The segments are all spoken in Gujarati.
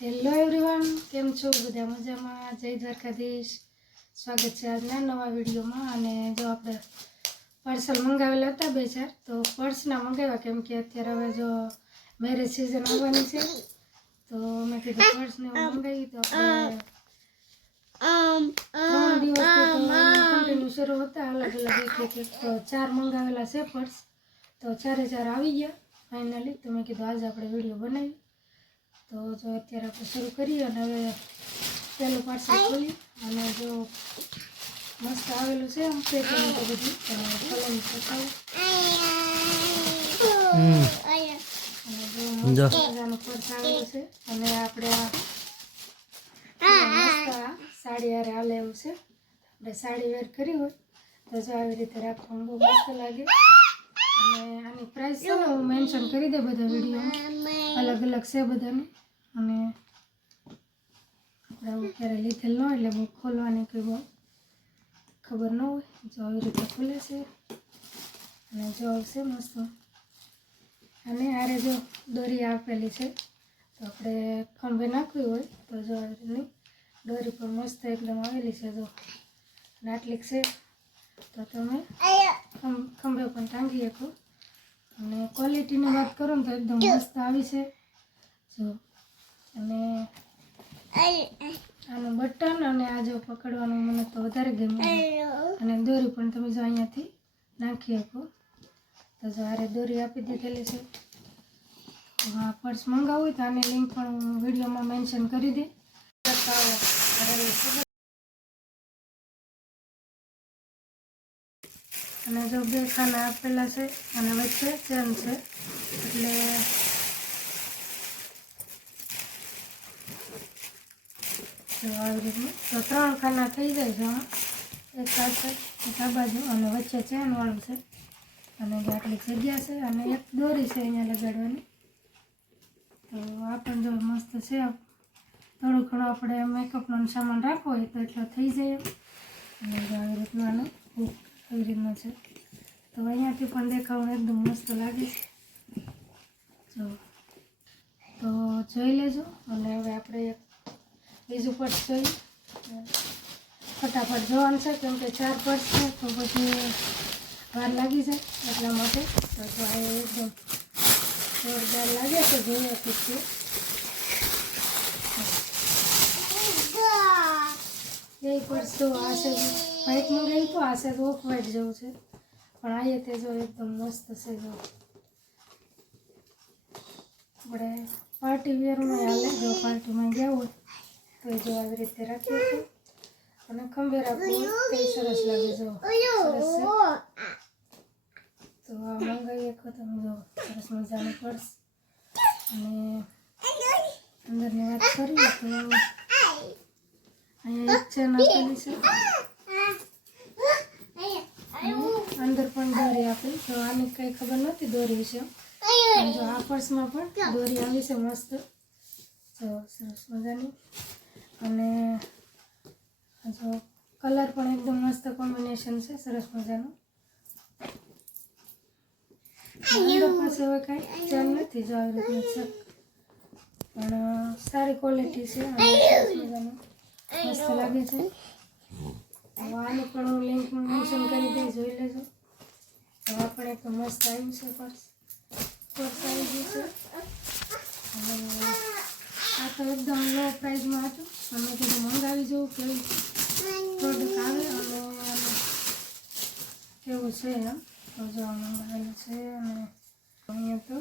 હેલો એવરીવન, કેમ છો? બધા મજામાં? જય દ્વારકાધીશ. સ્વાગત છે આજના નવા વિડીયોમાં. અને જો આપણે પાર્સલ મંગાવેલા હતા 2-4, તો પર્સના મંગાવ્યા, કેમ કે અત્યારે હવે જો મેરેજ સિઝન આવવાની છે, તો મેં કીધું પર્સને મંગાવી. તો આપણે 3 દિવસથી તો કન્ટિન્યુ શરૂ હતા, અલગ અલગ એક તો 4 મંગાવેલા છે પર્સ, તો 4 આવી ગયા ફાઇનલી. તો મેં કીધું આજે આપણે વિડીયો બનાવી. તો જો અત્યારે આપણે શરૂ કરીએ અને હવે પહેલું પાર્સલ ખોલી અને જો મસ્ત આવેલું છે આમ પેકિંગ તો બધું ખોલીને બતાવું. અને જો મસ્ત મજાનું પર્સ આવેલું છે અને આપણે મસ્ત સાડી હારે હાલે એવું છે. આપણે સાડી વેર કરી હોય તો જો આવી રીતે રાખવાનું બહુ મસ્ત લાગે. અને આની પ્રાઇસ છે ને હું મેન્શન કરી દે બધા વિડીયોમાં, અલગ અલગ છે બધાની. અને આપણે આવું ક્યારે લીધેલ ન હોય એટલે બહુ ખોલવાની કંઈ બહુ ખબર ન હોય. જો આવી રીતે ખુલે છે અને જો આવશે મસ્ત. અને આરે જો દોરી આપેલી છે, તો આપણે ખંભે નાખવી હોય તો જો આવી રીતની દોરી પણ મસ્ત એકદમ આવેલી છે. જો આટલીક છે તો તમે ખંભે પણ ટાંગી શકો. અને ક્વોલિટીની વાત કરો ને તો એકદમ મસ્ત આવી છે જો. અને આનું બટન અને આ જો પકડવાનું મને તો વધારે ગમે. અને દોરી પણ તમે જો અહીંયાથી નાખી શકો. તો જો આરે દોરી આપી દીધેલી છે. હા, પર્સ મંગાવવું હોય તો આની લિંક પણ હું વિડીયોમાં મેન્શન કરી દે. અને જો 2 ખાના આપેલા છે અને વચ્ચે ચેન છે, એટલે આવી રીતનું તો 3 ખાના થઈ જાય છે આમાં. એક પાછળ એક આ બાજુ અને વચ્ચે ચેનવાળું છે. અને આટલી જગ્યા છે અને એક દોરી છે અહીંયા લગાડવાની. તો આ પણ જો મસ્ત છે. થોડું ઘણું આપણે મેકઅપનો સામાન રાખવો હોય તો એટલો થઈ જાય. અને આવી રીતનું આનું હૂક આવી રીતનું છે. તો અહીંયાથી પણ દેખાવું એકદમ મસ્ત લાગે છે જો. તો જોઈ લેજો. અને હવે આપણે એક બીજું પર્સ જોઈએ. ફટાફટ જોવાનું છે કેમ કે 4 પર્સ છે તો પછી વાર લાગી જાય એટલા માટે. તો આ એકદમ જોરદાર લાગે છે, જોઈએ પછી. એ પર્સ તો આ છે વ્હાઈટ મંગાવી, તો આ છે ઓફ વ્હાઈટ જેવું છે, પણ આ તે જો એકદમ મસ્ત છે. જો આપણે પાર્ટી વેરમાં હાલે, જો પાર્ટીમાં ગયા હોય તો જો આવી રીતે રાખીએ છીએ. અને ખંભે રાખવું તો સરસ લાગે. જો સરસ છે. તો આ મંગાવી શકો તમે. જો સરસ મજાનું પર્સ. અને અંદરની વાત કરીએ તો અહીંયા એક ચેન આપેલી છે, અંદર પણ દોરી આપેલી. તો આની કંઈ ખબર નથી દોરી વિશે. જો આ પર્સમાં પણ દોરી આવી છે મસ્ત, જો સરસ મજાની. અને જો કલર પણ એકદમ મસ્ત કોમ્બિનેશન છે, સરસ મજાનું. અંદર પાસે હવે કાંઈ ચેન નથી, જો આવી રીતનું છે, પણ સારી ક્વોલિટી છે અને સરસ મજાનું મસ્ત લાગે છે. આની પણ હું લિંક મેન્શન કરી દઈ, જોઈ લેજો. આ પણ એક મસ્ત આવ્યું છે પર્સ આવી ગયું છે. અને આ તો એકદમ લો પ્રાઇઝમાં હતું, અમે કીધું મંગાવી જવું કેવી પ્રોડક્ટ આવે અને કેવું છે એમ. તો જો મંગાવેલું છે અને અહીંયા તો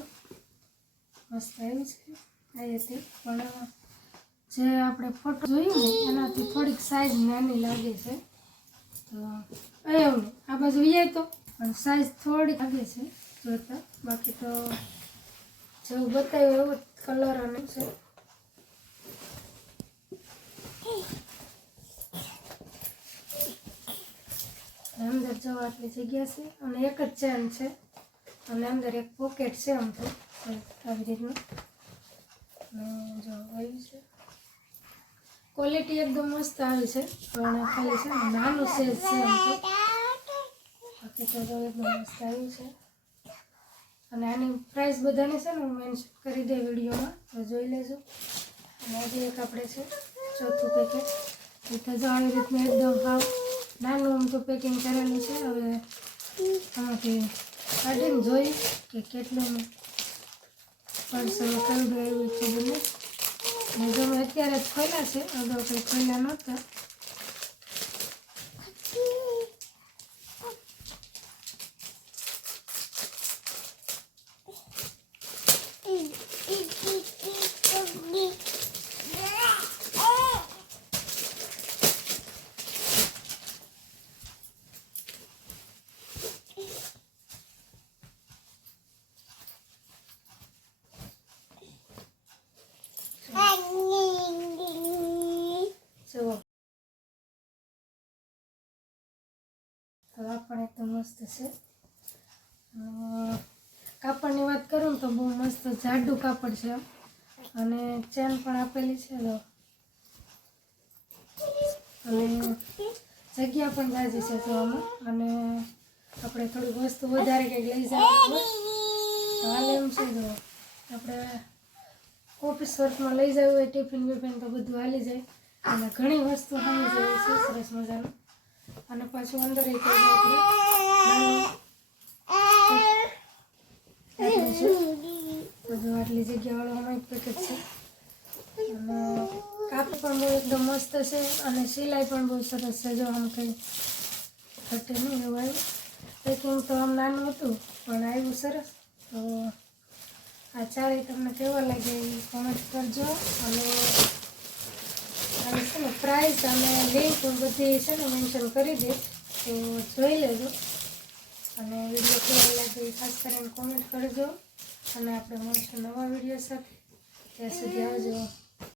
મસ્ત આવ્યું છે. અહીંયાથી પણ જે આપણે ફોટો જોયું ને એનાથી થોડીક સાઈઝ નાની લાગે છે. તો એવું આ બાજુ એ તો પણ સાઈઝ થોડી લાગે છે જોતા. બાકી તો જેવું બતાવ્યું એવું કલર અને છે. અંદર જો આટલી જગ્યા છે અને એક જ ચેન છે અને અંદર એક પોકેટ છે આમ તો આવી રીતનું. જો આવ્યું છે, ક્વોલિટી એકદમ મસ્ત આવી છે, પણ ખાલી છે ને નાનું સાઈઝ છે આમ તો. બાકી તો જો એકદમ મસ્ત આવ્યું છે. અને આની પ્રાઇસ બધાની છે ને હું મેન્શન કરી દે વિડીયોમાં, તો જોઈ લેજો. અને હજી એક આપણે છે ચોથું પેકેટ. એ તો જો આવી રીતનું એકદમ હાવ નાનું અમથું પેકિંગ કરેલું છે. હવે આમાંથી કાઢીને જોઈ કે કેટલું પાર્સલ કયું આવ્યું ખબર નહીં. ને જો મેં અત્યારે જ ખોલ્યા છે, અગાઉ કંઈ ખોલ્યા નહોતા. જુઓ તો આ પણ એકદમ મસ્ત છે. કાપડની વાત કરું ને તો બહુ મસ્ત જાડું કાપડ છે અને ચેન પણ આપેલી છે. અને જગ્યા પણ જાજી છે તો આમાં. અને આપણે થોડીક વસ્તુ વધારે કંઈક લઈ જવી હોય તો હાલ એમ છે. જો આપણે ઓફિસ વર્કમાં લઈ જવું હોય ટિફિન બિફિન તો બધું હાલી જાય. અને ઘણી વસ્તુ હાલી જાય છે સરસ મજાનું. અને પાછું અંદર એ બધું આટલી જગ્યાવાળું અમારું પેકેટ છે. અને કાપડ પણ બહુ એકદમ મસ્ત છે અને સિલાઈ પણ બહુ સરસ છે. જો આમ કંઈ ઘટે નહીં એવું આવ્યું. પેકિંગ તો આમ નાનું હતું પણ આવ્યું સરસ. તો આ ચારેય તમને કેવા લાગે એ કોમેન્ટ કરજો. અને છે ને પ્રાઇસ અને લિંક બધી છે ને મેન્શન કરી દઈશ તો જોઈ લેજો. અને વિડીયો કેવો લાગે એ ખાસ કરીને કોમેન્ટ કરજો. અને આપણે મળશું નવા વિડીયો સાથે. ત્યાં સુધી આવજો.